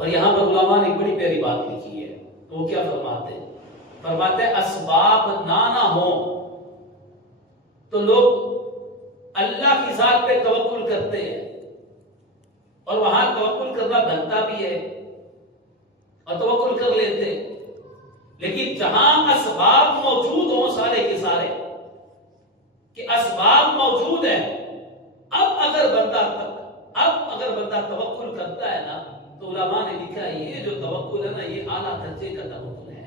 اور یہاں پر علماء نے بڑی پیاری بات لکھی ہے، وہ کیا فرماتے ہیں؟ فرماتے ہیں اسباب نہ ہو تو لوگ اللہ کی ذات پہ توکل کرتے ہیں، اور وہاں توکل کرنا بنتا بھی ہے اور توکل کر لیتے ہیں، لیکن جہاں اسباب موجود ہوں سارے کے سارے کہ اسباب موجود ہیں، اب اگر بندہ توکل کرتا ہے نا، تو علماء نے لکھا ہے یہ جو توکل ہے نا، یہ اعلیٰ درجے کا توکل ہے۔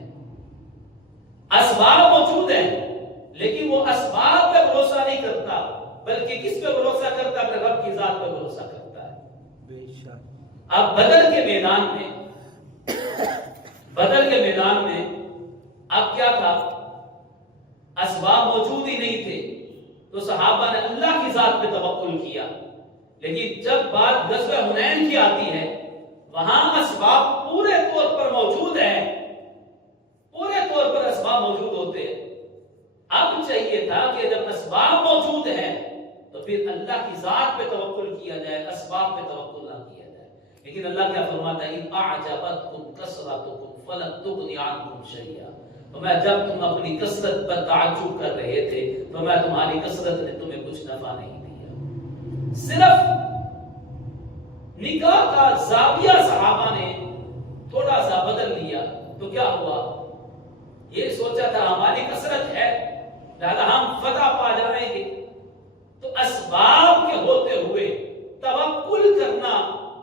اسباب موجود ہیں لیکن وہ اسباب پہ بھروسہ نہیں کرتا، بلکہ کس پہ بھروسہ کرتا ہے؟ اپنے رب کی ذات پہ بھروسہ کرتا ہے۔ اب بدر کے میدان میں اب کیا تھا؟ اسباب موجود ہی نہیں تھے، تو صحابہ نے اللہ کی ذات پہ توکل کیا، لیکن جب بات غزوہ حنین کی آتی ہے، وہاں اسباب پورے طور پر موجود ہیں، پورے طور پر اسباب موجود ہوتے ہیں۔ اب چاہیے تھا کہ جب اسباب موجود ہیں تو پھر اللہ کی ذات پہ توکل کیا جائے، اسباب پہ توکل نہ کیا جائے۔ لیکن اللہ کیا فرماتا ہے؟ اِنْ أَعْجَبَتْكُمْ كَثْرَتُكُمْ فَلَنْ تُغْنِ عَنْكُمْ شَيْئًا۔ تو میں جب تم اپنی کثرت پر تعجب کر رہے تھے تو میں تمہاری کثرت نے تمہیں کچھ نفع نہیں دیا۔ صرف نکاح کا زاویہ صحابہ نے تھوڑا سا بدل لیا تو کیا ہوا؟ یہ سوچا تھا ہماری کثرت ہے لہذا ہم فتح پا جائیں گے، تو اسباب کے ہوتے ہوئے توکل کرنا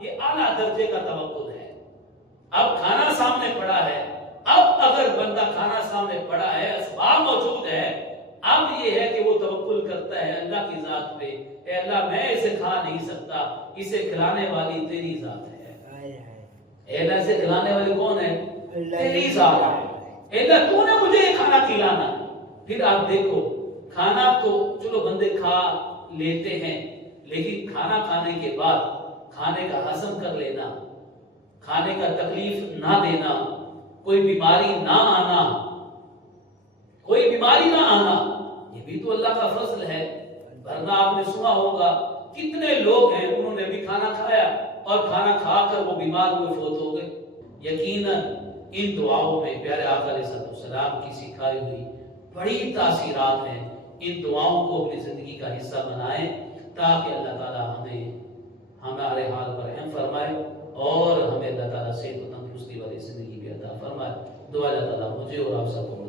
یہ اعلیٰ درجے کا توکل ہے۔ اب کھانا سامنے پڑا ہے، اب اگر بندہ کھانا سامنے پڑا ہے، اسباب موجود ہے، اب یہ ہے کہ وہ توکل کرتا ہے اللہ کی ذات پہ، اے اللہ میں اسے کھا نہیں سکتا، اسے کھلانے والی تیری ذات ہے۔ اے اللہ اسے کھلانے والی کون ہے؟ تیری ذات ہے۔ اے اللہ تو نے مجھے یہ کھانا کھلانا۔ پھر آپ دیکھو کھانا تو چلو بندے کھا لیتے ہیں، لیکن کھانا کھانے کے بعد کھانے کا ہضم کر لینا، کھانے کا تکلیف نہ دینا، کوئی بیماری نہ آنا، یہ بھی تو اللہ کا فضل ہے۔ ورنہ آپ نے سنا ہوگا کتنے لوگ ہیں انہوں نے بھی کھانا کھایا اور کھانا کھا کر وہ بیمار ہوئے، فوت ہو گئے۔ یقیناً ان دعاؤں میں پیارے آقا علیہ السلام کی سکھائی ہوئی بڑی تاثیرات ہیں۔ ان دعاؤں کو اپنی زندگی کا حصہ بنائیں تاکہ اللہ تعالیٰ ہمارے حال پر رحم فرمائے اور ہمیں اللہ تعالیٰ صحت و تندرستی والی زندگی بھی عطا فرمائے۔ دعا اللہ تعالیٰ مجھے اور آپ سب کو